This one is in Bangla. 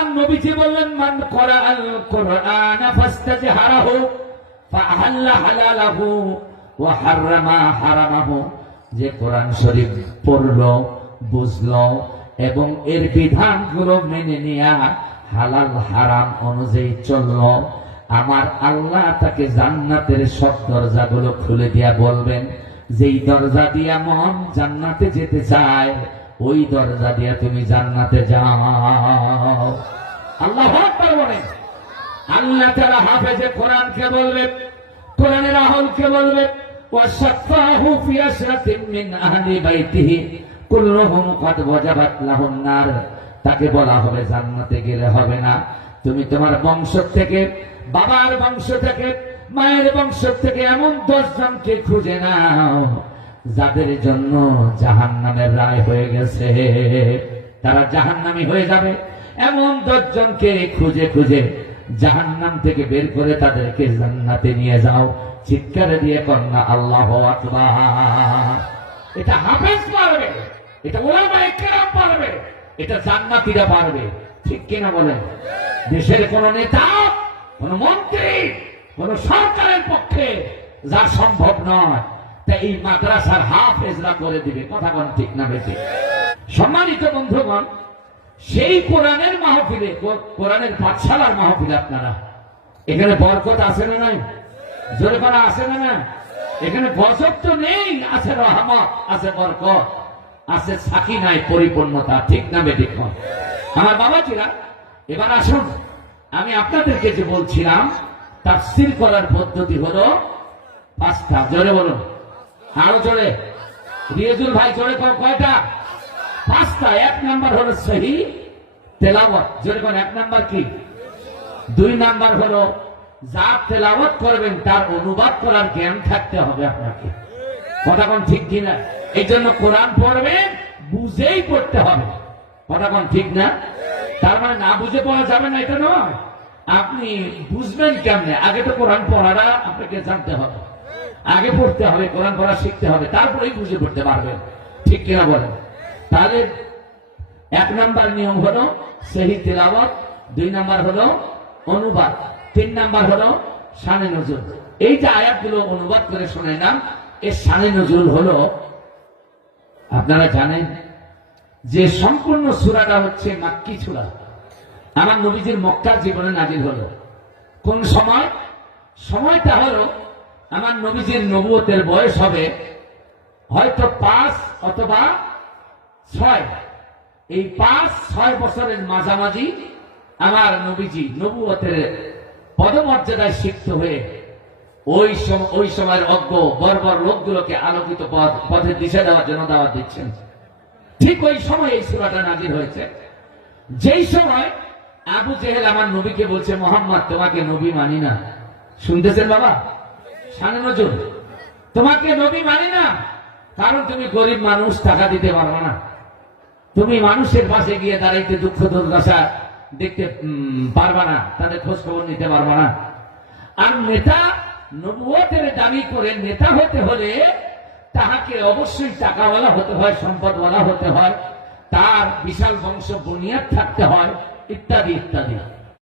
আমার নবীজি বললেন, মান ক্বরাআল কুরআনা ফাস্তাজহারাহু ফাআহাল্লা হালালাহু ওয়া হাররামা হারামাহু, যে কোরআন শরীফ পড়লো, বুঝলো এবং এর বিধানগুলো মেনে নিয়া হালাল হারাম অনুযায়ী চললো, আমার আল্লাহ তাকে জান্নাতের সব দরজাগুলো খুলে দিয়া বলবেন, যেই দরজা দিয়া মন জান্নাতে যেতে চায় ওই দরজা দিয়া তুমি জান্নাতে যাও। আল্লাহু আকবার বলেন। আল্লাহ তাআলা হাফেজে কোরআনকে বলবে, কোরআনের আহলকে বলবে, ওয়াসাফাহু ফি আশরাতিন মিন আহলি বাইতিহি কুল্লুহুম ক্বাদ ওয়াজাবাত লাহুন নার। তাকে বলা হবে জান্নাতে গেলে হবে না, তুমি তোমার বংশ থেকে, বাবার বংশ থেকে, মায়ের বংশ থেকে এমন 10 জনকে খুঁজে নাও যাদের জন্য জাহান্নামের রায় হয়ে গেছে, তারা জাহান্নামী হয়ে যাবে। এমন 10 জনকে খুঁজে খুঁজে জাহান্নাম থেকে বের করে তাদেরকে জান্নাতে নিয়ে যাও। চিৎকার দিয়ে কন্যা আল্লাহু আকবার। এটা হাফেজ পারবে, এটা উলামায়ে কেরাম পারবে, এটা জান্নাতীরা পারবে। ঠিক কিনা বলেন? দেশের কোন নেতা, কোন মন্ত্রী, কোন সরকারের পক্ষে যা সম্ভব নয় তা এই মাদ্রাসার হাফেজরা করে দিবে। কথা কোন ঠিক না বেশি? সম্মানিত বন্ধুগণ, সেই কোরআনের মাহফিলে, কোরআনের পাঠশালার মাহফিলে আপনারা, এখানে বরকত আছে না নাই? জোরে করা আছে না না? এখানে গজব তো নেই, আছে রহমত, আছে বরকত, আছে সাকিনায় পরিপূর্ণতা। ঠিক না বেঠিক? আমার বাবাজিরা, এবার আসুন, আমি আপনাদেরকে যে বলছিলাম তাফসীর করার পদ্ধতি হলো 5টা। জোরে বলুন, আরো জোরে। রিয়াজুল ভাই জোরে কয়টা? 5টা। 1 নাম্বার হলো সহিহ তেলাওয়াত। জোরে কোন 1 নাম্বার কি? 2 নাম্বার হলো যা তেলাওয়াত করবেন তার অনুবাদ করার জ্ঞান থাকতে হবে আপনাকে। কথা কোন ঠিক কিনা? এই জন্য কোরআন পড়বেন বুঝেই পড়তে হবে। কথা কোন ঠিক না? তার মানে না বুঝে পড়া যাবে না এটা নয়। আপনি বুঝবেন কেমনে? আগে তো কোরআন পড়াটা আপনাকে জানতে হবে, আগে পড়তে হবে, কোরআন পড়া শিখতে হবে, তারপরেই বুঝে পড়তে পারবেন। ঠিক কিনা বলেন? তাহলে 1 নাম্বার নিয়ম হলো সহিহ তেলাওয়াত, 2 নাম্বার হলো অনুবাদ, 3 নাম্বার হলো শানে নজুল। এই যে আয়াতগুলো অনুবাদ করে শোনাইলাম, এর শানে নজুল হলো, আপনারা জানেন যে সম্পূর্ণ সূরাটা হচ্ছে মাক্কি সূরা। আমার নবীজির মক্কার জীবনে নাজিল হলো। কোন সময়? সময়টা হলো আমার নবীজির নবুয়তের বয়স হবে হয়তো 5 অথবা 6। এই 5-6 বছরের মাঝামাঝি আমার নবীজি নবুয়তের পদমর্যাদায় শিক্ষিত হয়ে ওই সময়ের অজ্ঞ বর্বর লোকগুলোকে আলোকিত পথে দিশা দেওয়ার জন্য দাওয়াত দিচ্ছেন। ঠিক ওই সময় এই সূরাটা নাজিল হয়েছে, যেই সময় আবু জেহেল আমার নবীকে বলছে, মুহাম্মদ তোমাকে নবী মানি না। শুনতেছেন বাবা? শানে নজুল। তোমাকে নবী মানি না কারণ তুমি গরিব মানুষ, টাকা দিতে পারবে না, তুমি মানুষের পাশে গিয়ে দাঁড়াইতে দুঃখ দুর্দশা দেখতে পারবা না, তাদের খোঁজ খবর নিতে পারবা না। আর নেতা, নবুয়তের দাবি করে নেতা হতে হলে তাহাকে অবশ্যই টাকাওয়ালা হতে হয়, সম্পদওয়ালা হতে হয়, তার বিশাল বংশ বুনিয়াদ থাকতে হয়, ইত্যাদি ইত্যাদি।